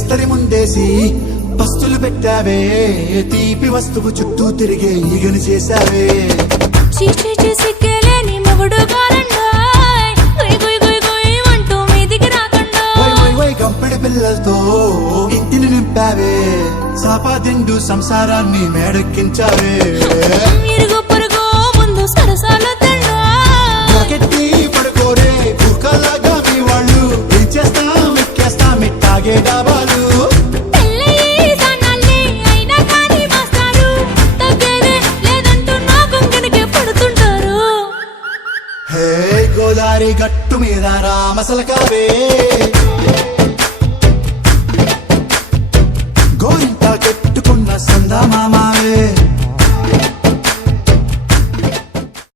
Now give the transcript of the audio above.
విస్తరి ముందేసి పస్తులు పెట్టావే తీపి వస్తువు చుట్టూ తిరిగే ఈగని చేశావే సిగ్గేలేని మొగుడు గారండోయ్ గుయ్ గుయ్ గుయ్ గుయ్ అంటూ మీదికి రాకండోయ్ గంపెడి పిల్లలతో ఇంటిని నింపావే సాపాదిండు సంసారాన్ని మేడెక్కించావే ఇరుగు పొరుగు ముందు సరసాలొద్దండోయ్ నాకెట్టి పడుకోరే కుక్కలాగా మీ వాళ్ళు ఏం చేస్తాం ఎక్కేస్తాం ఇట్టాగే డాబాలు పెళ్ళయి సన్నాల్ని అయినా కానీ మాస్తారు తగ్గేదే లేదంటూ నా కొంగనికే పడుతుంటారు హే గోదారి గట్టు మీద రామసలకావే